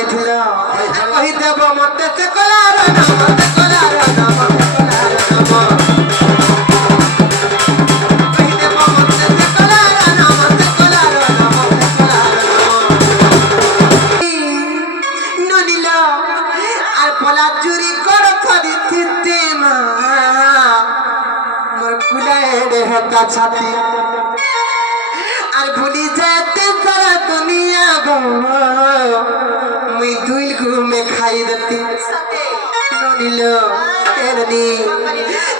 नहीं थिला कहि देबो मते से कोलार नाम मते कोलार नाम मते कोलार नाम कहि देबो मते से कोलार नाम मते कोलार नाम मते कोलार नाम ननिला আর পোলা চুরি করো খদি থিতে মা মোর কুলায় রে হতা ছাতি আর ভুলি যেতে সারা দুনিয়া গো মুই দুইল ঘুমে খাই দেতি ননিল তেরনি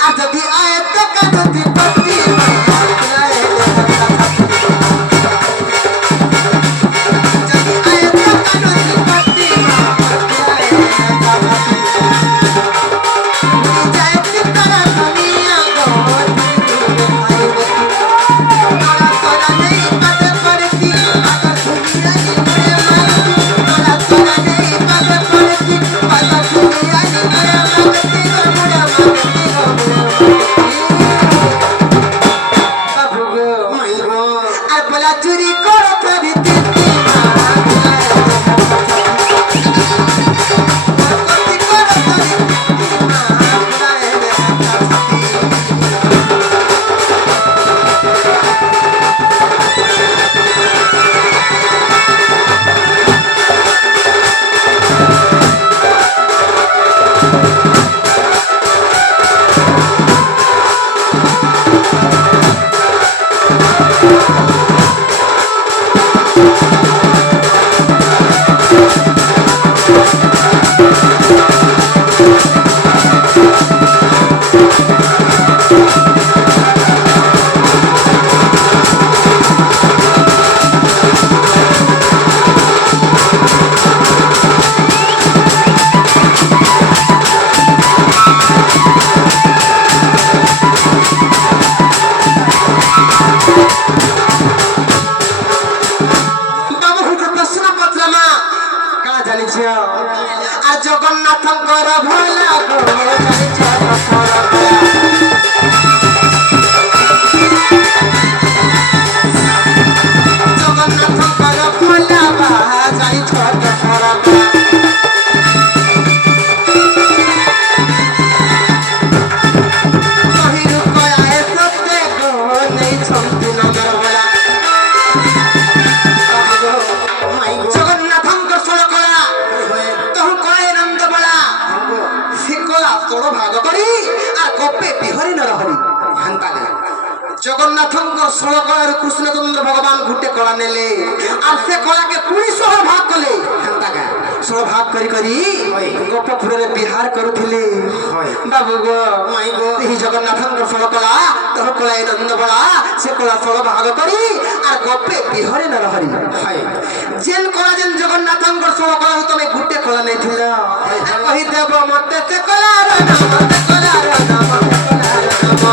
আর যদি আয়ত কাটতি পতি আর জগন্নাথঙ্কর ভোলা গো জগন্নাথঙ্কর ভোলা বা যাই ছোট ছড়া কহিরু কয়ায় সত্যে গো নেই ছন্তি নগর বলা জগন্নাথঙ্কর ষোড় করা তখন কয় নন্দ বলা সে কলা ষোড় ভাগ করি আর গোপে বিহরি নরহরি হান্তা জগন্নাথঙ্কর ষোড় কলার কৃষ্ণচন্দ্র ভগবান ঘুটে কলা নেলে আর সে কলাকে পুরি ষোড় ভাগ কলে হান্তা ষোড় ভাগ করি করি গোপপুরে বিহার করুলে বাবু গো মাই গো এই জগন্নাথঙ্কর ষোড় কলা তখন কলায় নন্দ বলা সে কলা ষোড় ভাগ করি আর গোপে বিহরি নরহরি जेन कला जेन जगन्नाथंकर षोड़ कला तमे गुटे कला नै थिल कहि देबो मते से कलार नाम मते कलार नाम मते कलार नाम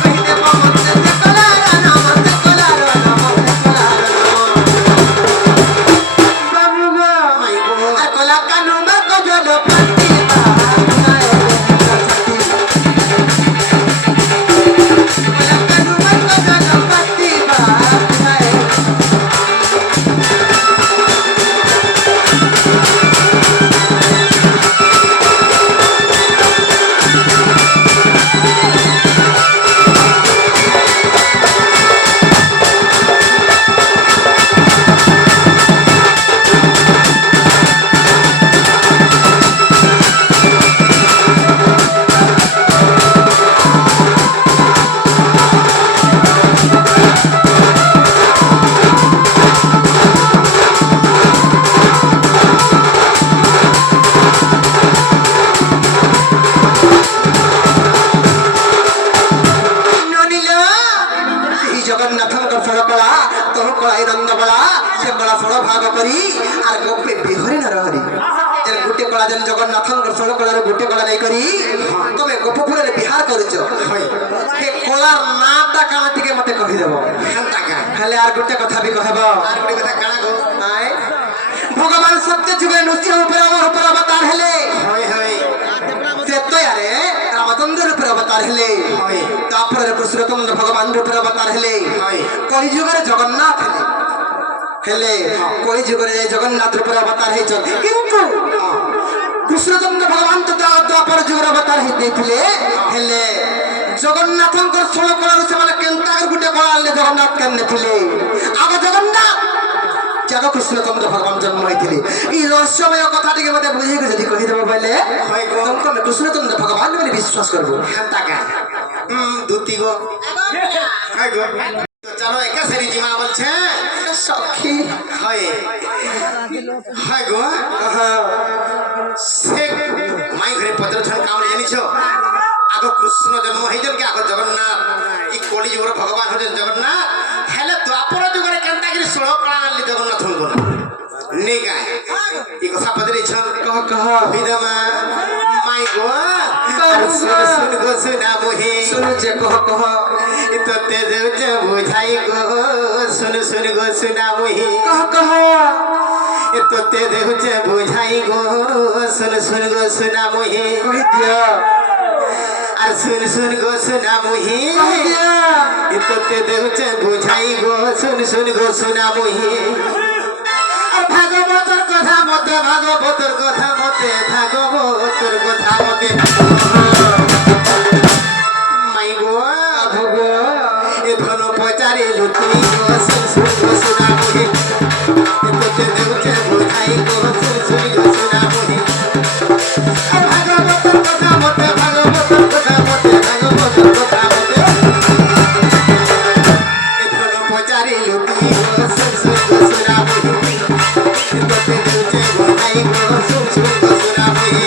कहि देबो मते से कलार नाम मते कलार नाम मते कलार नाम बाबू गो माई गो आ कला कानु मा गजल पत्ती बा कला कानु मा गजल पत्ती बा जगन्नाथंकर षोड़ कला तह कलाई नंद बला से कला षोड़ भाग करी आर गोपे बिहरी नरहरी जेन गुटे कला जेन जगन्नाथंकर षोड़ कला गुटे कला नै करी तमे गोपपुर रे बिहार करछ के कला नाटा काना टिके मते कहि देबो हांता का खाली आर गुटे कथा भी कहबो आर गुटे कथा काना गो आय भगवान सत्य जुगे नृत्य ऊपर ऊपर अवतार हेले होय होय से तो यारे रामचंद्र ऊपर अवतार हेले होय तापर कृष्णचंद्र भगवान ऊपर अवतार हेले कलिजुगर जगन्नाथ हेले ହେଲେ କଳି ଯୁଗରେ ଜଗନ୍ନାଥ ରୂପରେ ଅବତାର ହେଇଛନ୍ତି କିନ୍ତୁ କୃଷ୍ଣଚନ୍ଦ୍ର ଭଗବାନ ତ ଦ୍ୱାପର ଯୁଗରେ ଅବତାର ହେଇଥିଲେ ହେଲେ ଜଗନ୍ନାଥଙ୍କର 16 କଳାରୁ ସେମାନେ କେନ୍ତା ଗୋଟେ କଳା ଆଣିଲେ ଜଗନ୍ନାଥ କେମିତି ଥିଲେ ଆଗ ଜଗନ୍ନାଥ ଜାଗ କୃଷ୍ଣଚନ୍ଦ୍ର ଭଗବାନ ଜନ୍ମ ହେଇଥିଲେ এই রহস্যময় কথা টিকে মতে বুঝিয়ে যদি কহিদেব বলে তখন কৃষ্ণচন্দ্র ভগবান বলে বিশ্বাস করব হেন্তা কা দুতি গো হাই গো চলো একা সেরি জিমা বলছে সখী হাই হাই গো সে মাই ঘরে পত্র ছন কাম জানিছো আগ কৃষ্ণ জন্ম হইছেন কি আগ জগন্নাথ এই কলি যুগর ভগবান হচ্ছেন জগন্নাথ হেলে দ্বাপর যুগরে কেনতা করে 16 কলা আনলি জগন্নাথ হন নে গায় এই কথা পদরেছন কহ কহ বিদমা মাই গো শুন গো শুনা মোহে শুন যে কহ কহ তোতে যে বুঝাই গো শুন শুন গো শুনা মোহে কহ কহ তোতে যে বুঝাই গো শুন শুন গো শুনা মোহে কহি দিয়া আর শুন শুন গো শুনা মোহে কহি দিয়া তোতে যে বুঝাই গো শুন শুন গো শুনা মোহে আর ভাগবতর কথা মতে ভাগবতর কথা মতে ভাগবতর কথা মতে মাই গো ভগো এ ধন পচারে লুটি গো শুন শুন গো শুনা মোহে তোতে যে বুঝাই গো শুন শুন গো শুনা মোহে আর ভাগবতর কথা মতে ভাগবতর কথা মতে ভাগবতর কথা মতে এ ধন পচারে লুটি গো শুন শুন গো শুনা মোহে তোতে যে বুঝাই গো শুন শুন গো শুনা মোহে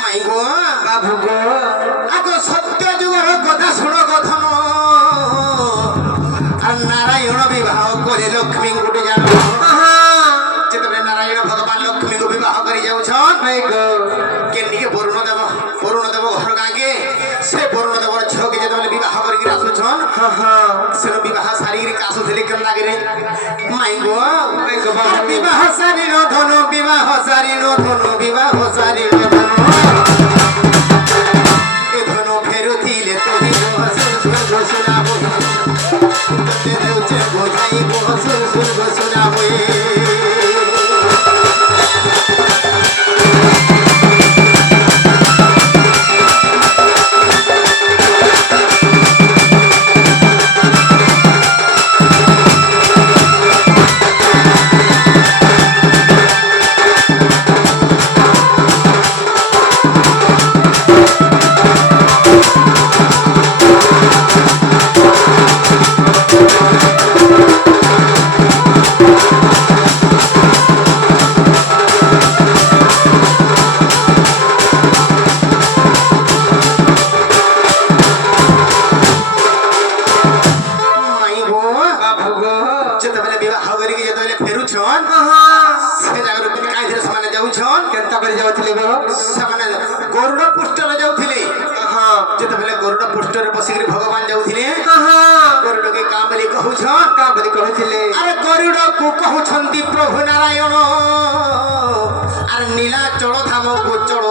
মাই গো ভগো আগ সত্য যুগর কথা শুনো কথন আর নারায়ণ বিবাহ করে লক্ষ্মী গুটে জানো যেতবে নারায়ণ ভগবান লক্ষ্মী বিবাহ করে যাওছন কেন্দিকে বরুণ দেব ঘর গাঁকে সে বরুণ দেবর ঝিওকে যেতবে বিবাহ করিকি আসুছন সে বিবাহ সারিকি আসুଥିଲେ কেন্তা করে মাই গো বিবাহ সারি ধন বিবাহ সারি ধন বিবাহ সারি ধন এ ধন ফেরুতিলে তোহি গো শুন শুন গো শুনা মোহে তোতে দেউছে বোঝাই গো শুন শুন গো শুনা মোহে মাই গো ভগো যেতবে বিবাহ করিকি যেতবে ফেরুছন সে জায়গার তুমি কাইধরে সমানে যাউছন কেন্তা করে যাওଥିଲେ গো ସେମାନେ ଗରୁଡ଼ ପୃଷ୍ଠରେ ଯାଉଥିଲେ ଯେତେବେଳେ ଗରୁଡ଼ ପୃଷ୍ଠରେ ବସିକିରି ଭଗବାନ ଯାଉଥିଲେ ଗରୁଡ଼କେ କାଁ ବୋଲି କହୁଛନ୍ କା ବୋଲି କହିଥିଲେ ଆରେ ଗରୁଡ଼କୁ କହୁଛନ୍ତି ପ୍ରଭୁ ନାରାୟଣ ଆରେ ନୀଳାଚଳ ଧାମକୁ ଚଳ